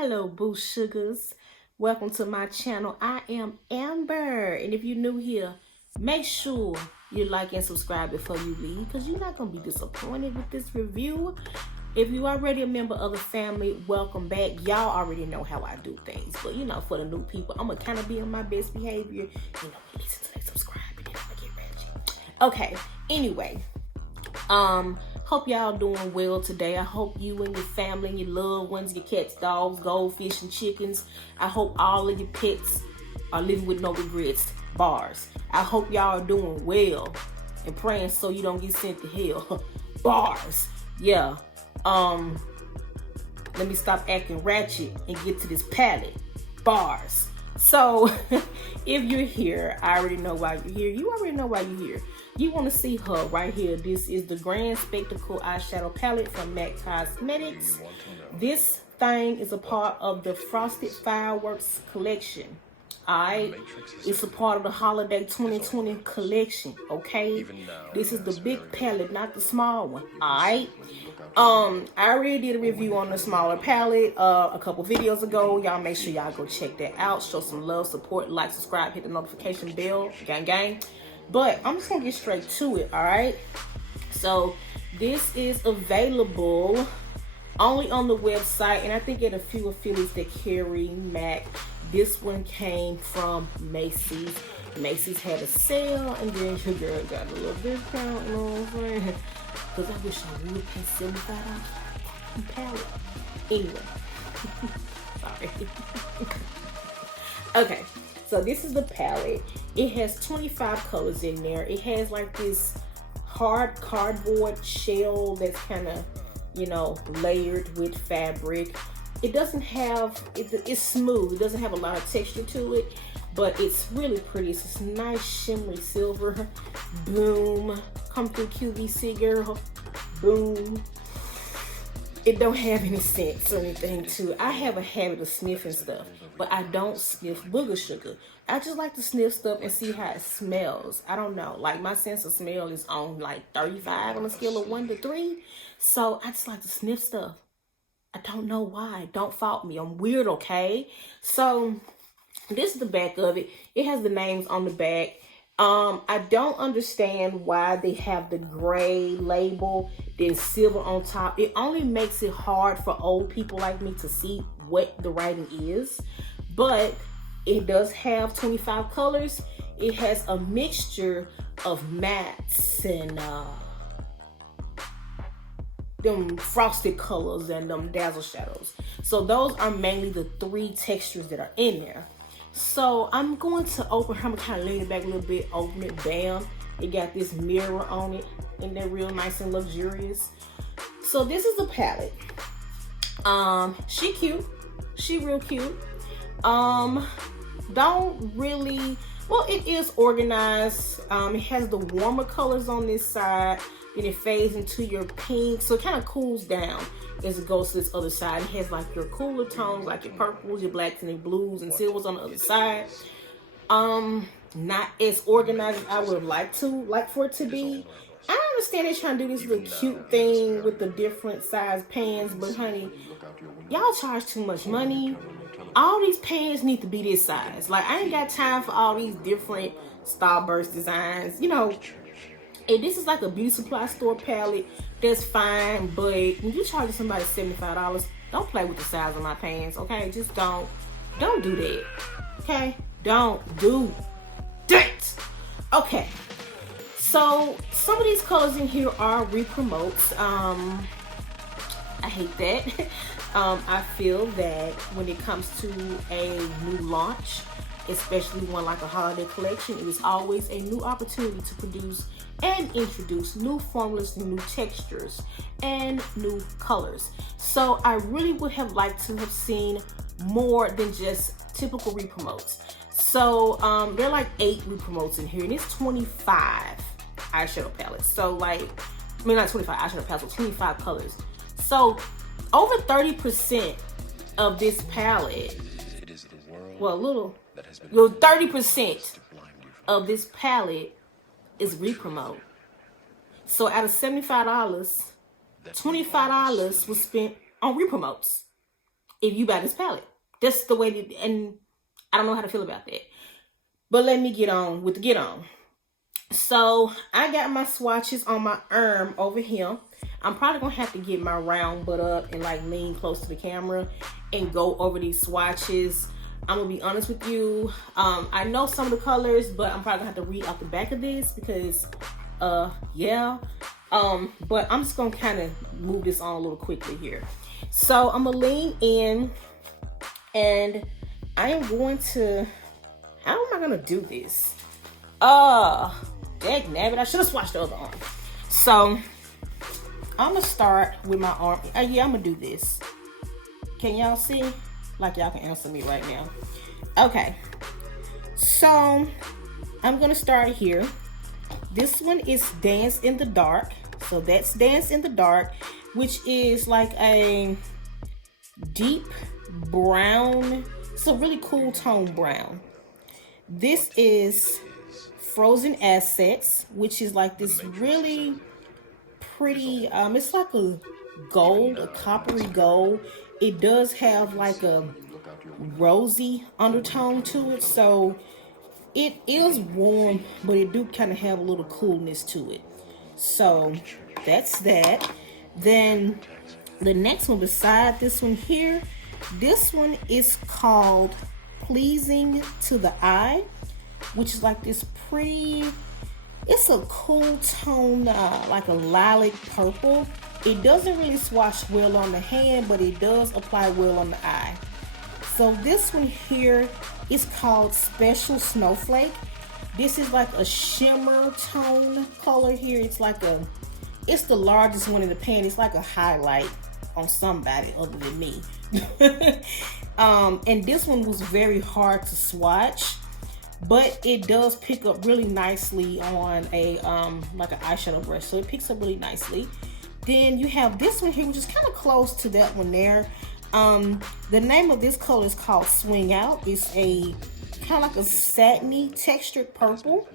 Hello, boo sugars. Welcome to my channel. I am Amber, and if you're new here, make sure you like and subscribe before you leave, because you're not going to be disappointed with this review. If you already a member of the family, welcome back. Y'all already know how I do things, but for the new people, I'm gonna kind of be on my best behavior. Listen to that, subscribe, and then I'm gonna get ratchet. Okay, anyway, hope y'all doing well today. I hope you and your family and your loved ones, your cats, dogs, goldfish, and chickens, I hope all of your pets are living with no regrets. Bars. I hope y'all are doing well and praying so you don't get sent to hell. Bars. Yeah. Let me stop acting ratchet and get to this palette. Bars. So, if you're here, I already know why you're here. You already know why you're here. You want to see her right here. This is the Grand Spectacle eyeshadow palette from MAC Cosmetics. This thing is a part of the Frosted Fireworks collection. Alright, it's a part of the Holiday 2020 collection. Okay, this is the big palette, not the small one. Alright, I already did a review on the smaller palette a couple videos ago. Y'all make sure y'all go check that out. Show some love, support, like, subscribe, hit the notification bell, gang gang. But I'm just gonna get straight to it. Alright, so this is available only on the website, and I think at a few affiliates that carry MAC. This one came from Macy's. Macy's had a sale, and then your girl got a little discount, you know what I'm saying? Because I wish I would pay $75 for the palette. Anyway, sorry. Okay, so this is the palette. It has 25 colors in there. It has like this hard cardboard shell that's kind of, layered with fabric. It doesn't have, it's smooth. It doesn't have a lot of texture to it, but it's really pretty. It's this nice shimmery silver. Boom. Come through QVC, girl. Boom. It don't have any scents or anything to it. I have a habit of sniffing stuff, but I don't sniff booger sugar. I just like to sniff stuff and see how it smells. I don't know. Like, my sense of smell is on like 35 on a scale of 1 to 3. So I just like to sniff stuff. I don't know why. Don't fault me. I'm weird, okay? So this is the back of it. It has the names on the back. I don't understand why they have the gray label, then silver on top. It only makes it hard for old people like me to see what the writing is. But it does have 25 colors. It has a mixture of mattes and them frosted colors and them dazzle shadows. So those are mainly the 3 textures that are in there. So I'm going to open her. I'm gonna kind of lean it back a little bit, open it, bam. It got this mirror on it, and they're real nice and luxurious. So this is the palette. She cute. She real cute. Don't really, well, it is organized. It has the warmer colors on this side. Then it fades into your pink, so it kind of cools down as it goes to this other side. It has like your cooler tones, like your purples, your blacks, and your blues and silvers on the other side. Not as organized as I would have liked for it to be. I understand they're trying to do this little cute thing with the different size pans, but honey, y'all charge too much money. All these pans need to be this size. Like, I ain't got time for all these different Starburst designs, And this is like a beauty supply store palette. That's fine, but when you charge somebody $75, don't play with the size of my pants, okay? Just don't do that, okay? Don't do that. Okay, so some of these colors in here are Repromotes. I hate that. I feel that when it comes to a new launch, especially one like a holiday collection, it is always a new opportunity to produce and introduce new formulas, new textures, and new colors. So I really would have liked to have seen more than just typical Repromotes. So there are like 8 Repromotes in here, and it's 25 eyeshadow palettes. So like, not 25 eyeshadow palettes, but 25 colors. So over 30% of this palette, well, 30% of this palette is Repromote. So out of $75, $25 was spent on Repromotes. if you buy this palette. That's the way that, and I don't know how to feel about that. But let me get on with the get on. So I got my swatches on my arm over here. I'm probably gonna have to get my round butt up and like lean close to the camera and go over these swatches. I'm gonna be honest with you. I know some of the colors, but I'm probably gonna have to read out the back of this because yeah. But I'm just gonna kind of move this on a little quickly here. So I'm gonna lean in and I am going to, how am I gonna do this? Dagnabbit, I should have swatched the other arm. So I'm gonna start with my arm. Yeah, I'm gonna do this. Can y'all see? Like y'all can answer me right now. Okay, so I'm gonna start here. This one is Dance in the Dark. So that's Dance in the Dark, which is like a deep brown. It's a really cool tone brown. This is Frozen Assets, which is like this really pretty, it's like a gold, a coppery gold. It does have like a rosy undertone to it, so it is warm, but it do kind of have a little coolness to it. So that's that. Then the next one beside this one here, this one is called Pleasing to the Eye, which is like this pretty, it's a cool tone, like a lilac purple. It doesn't really swatch well on the hand, but it does apply well on the eye. So this one here is called Special Snowflake. This is like a shimmer tone color here. It's like a, it's the largest one in the pan. It's like a highlight on somebody other than me. And this one was very hard to swatch, but it does pick up really nicely on a like an eyeshadow brush. So it picks up really nicely. Then you have this one here, which is kind of close to that one there. The name of this color is called Swing Out. It's a kind of like a satiny textured purple.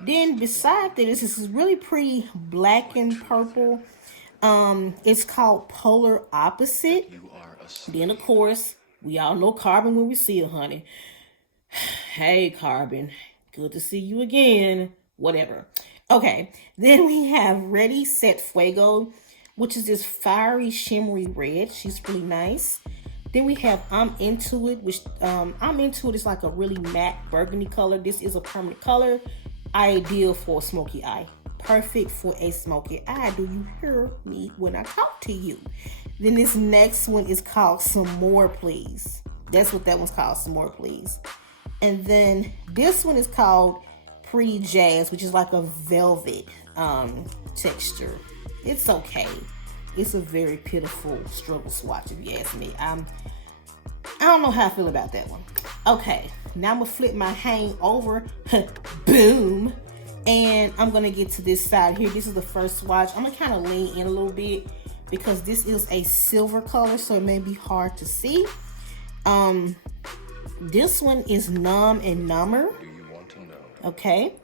Then beside this is really pretty black and purple. It's called Polar Opposite. Then of course, we all know Carbon when we see it, honey. Hey Carbon, good to see you again. Whatever. Okay, then we have Ready Set Fuego, which is this fiery shimmery red. She's really nice. Then we have I'm Into It, which I'm Into It is like a really matte burgundy color. This is a permanent color, ideal for a smoky eye. Perfect for a smoky eye. Do you hear me when I talk to you? Then this next one is called Some More Please. That's what that one's called, Some More Please. And then this one is called Pretty Jazz, which is like a velvet texture. It's okay. It's a very pitiful struggle swatch if you ask me. I don't know how I feel about that one. Okay, now I'm gonna flip my hang over. Boom. And I'm gonna get to this side here. This is the first swatch. I'm gonna kind of lean in a little bit because this is a silver color, so it may be hard to see. This one is Numb and Number. Okay.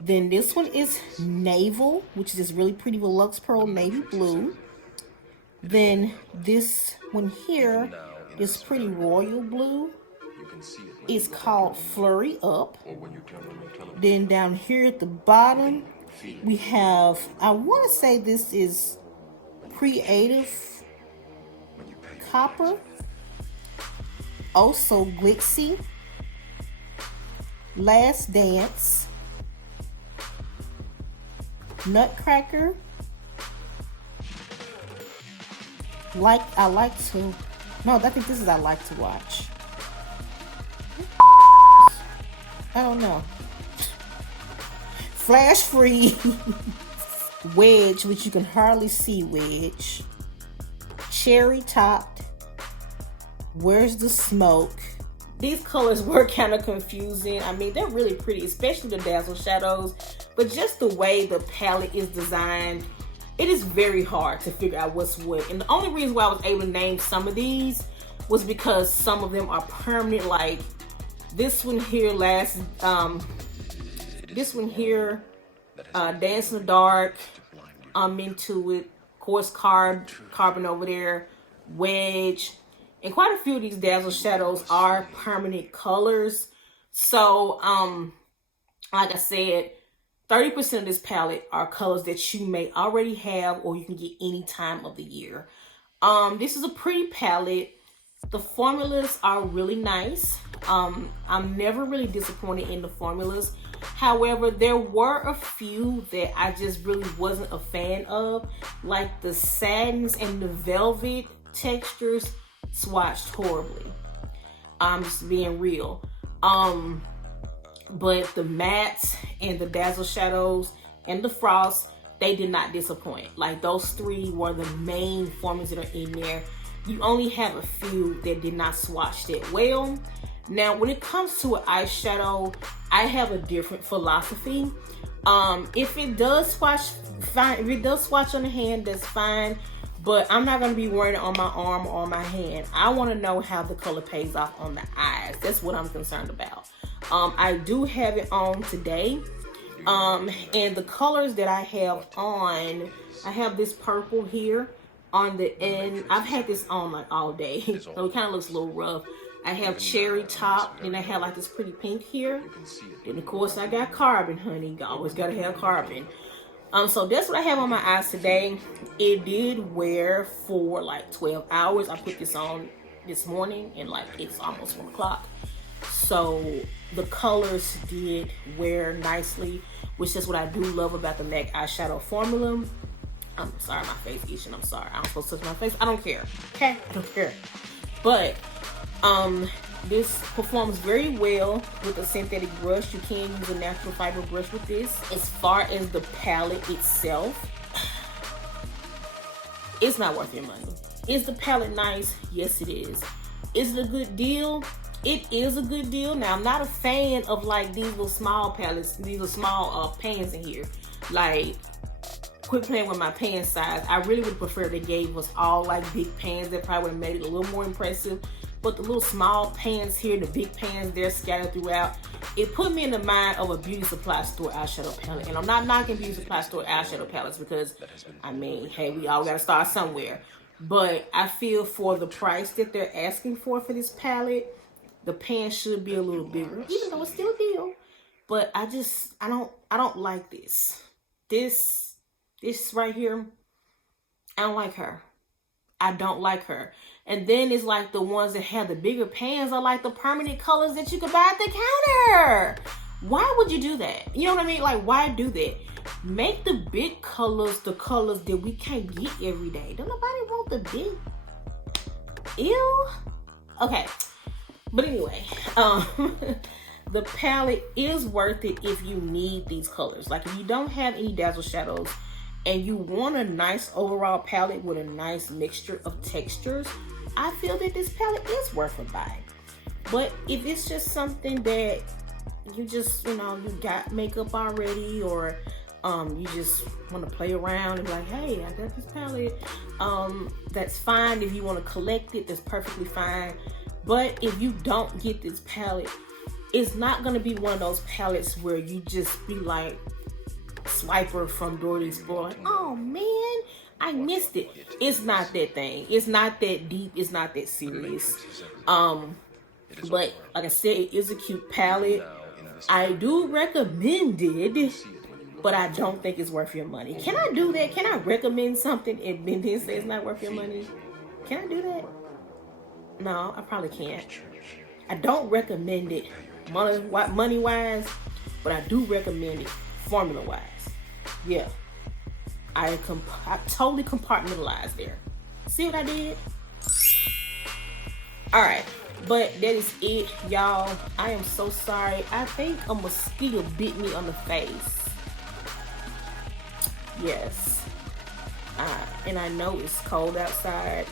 Then this one is Navel, which is this really pretty Volux Pearl navy blue. Then this one here, this pretty royal blue, is called Flurry Up. Then down here at the bottom, we have, I want to say this is Creative Copper. Also Glitzy, Last Dance, Nutcracker, I like to watch. I don't know. Flash Free, Wedge, which you can hardly see Wedge, Cherry Topped, Where's the Smoke. These colors were kind of confusing. I mean, they're really pretty, especially the Dazzle Shadows, but just the way the palette is designed, it is very hard to figure out what's what. And the only reason why I was able to name some of these was because some of them are permanent, like this one here, Dance in the Dark, I'm Into It, of course Carbon over there, Wedge. And quite a few of these Dazzle Shadows are permanent colors. So, like I said, 30% of this palette are colors that you may already have or you can get any time of the year. This is a pretty palette. The formulas are really nice. I'm never really disappointed in the formulas. However, there were a few that I just really wasn't a fan of, like the satins and the velvet textures swatched horribly. I'm just being real. But the mattes and the Dazzle Shadows and the Frost, they did not disappoint. Like, those three were the main formulas that are in there. You only have a few that did not swatch that well. Now, when it comes to an eyeshadow, I have a different philosophy. If it does swatch, fine. If it does swatch on the hand, that's fine. But I'm not going to be wearing it on my arm or on my hand. I want to know how the color pays off on the eyes. That's what I'm concerned about. I do have it on today. And the colors that I have on, I have this purple here on the end. I've had this on like all day, so it kind of looks a little rough. I have cherry top, and I have like this pretty pink here. And of course I got carbon, honey. You always gotta have carbon. So that's what I have on my eyes today. It did wear for like 12 hours. I put this on this morning and like it's almost 1 o'clock. So the colors did wear nicely, which is what I do love about the MAC eyeshadow formula. I'm sorry, my face itching. I'm sorry. I'm supposed to touch my face. I don't care. Okay? I don't care. But this performs very well with a synthetic brush. You can use a natural fiber brush with this. As far as the palette itself, it's not worth your money. Is the palette nice? Yes, it is. Is it a good deal? It is a good deal. Now, I'm not a fan of like these little small palettes, these little small pans in here. Like, quit playing with my pan size. I really would prefer they gave us all like big pans. That probably would have made it a little more impressive. But the little small pans here, the big pans, they're scattered throughout. It put me in the mind of a beauty supply store eyeshadow palette. And I'm not knocking beauty supply store eyeshadow palettes because, I mean, hey, we all gotta start somewhere. But I feel for the price that they're asking for this palette, the pan should be a little bigger, even though it's still a deal. But I don't like this. This right here, I don't like her. I don't like her. And then it's like the ones that have the bigger pans are like the permanent colors that you could buy at the counter. Why would you do that? You know what I mean? Like, why do that? Make the big colors the colors that we can't get every day. Don't nobody want the big. Ew. Okay. But anyway, the palette is worth it if you need these colors. Like, if you don't have any Dazzle Shadows and you want a nice overall palette with a nice mixture of textures, I feel that this palette is worth a buy. But if it's just something that you just, you know, you got makeup already, or you just want to play around and be like, hey, I got this palette, that's fine. If you want to collect it, that's perfectly fine. But if you don't get this palette, it's not going to be one of those palettes where you just be like Swiper from Dora the Explorer. Oh man, I missed it. It's not that thing. It's not that deep. It's not that serious. But like I said, it is a cute palette. I do recommend it, but I don't think it's worth your money. Can I do that? Can I recommend something and then say it's not worth your money? Can I do that? No, I probably can't. I don't recommend it money-wise, but I do recommend it formula-wise. Yeah. I totally compartmentalized there. See what I did? Alright, but that is it, y'all. I am so sorry. I think a mosquito bit me on the face. Yes. And I know it's cold outside,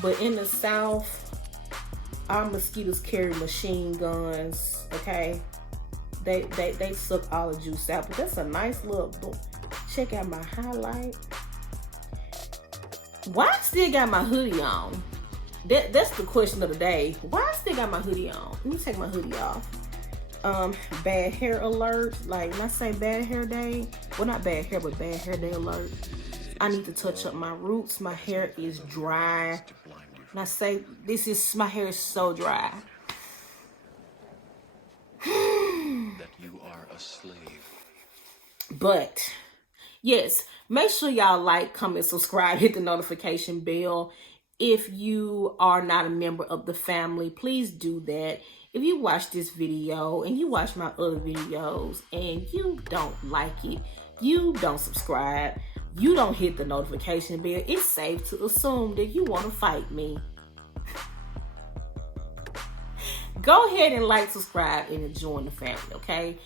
but in the South, our mosquitoes carry machine guns, okay? They suck all the juice out, but that's a nice little boom. Check out my highlight. Why I still got my hoodie on? That's the question of the day. Why I still got my hoodie on? Let me take my hoodie off. Bad hair alert. Like, when I say bad hair day, well, not bad hair, but bad hair day alert. I need to touch up my roots. My hair is dry. And I say, my hair is so dry. That you are a slave. But yes, make sure y'all like, comment, subscribe, hit the notification bell. If you are not a member of the family, please do that. If you watch this video and you watch my other videos and you don't like it, you don't subscribe, you don't hit the notification bell, it's safe to assume that you want to fight me. Go ahead and like, subscribe, and join the family, okay?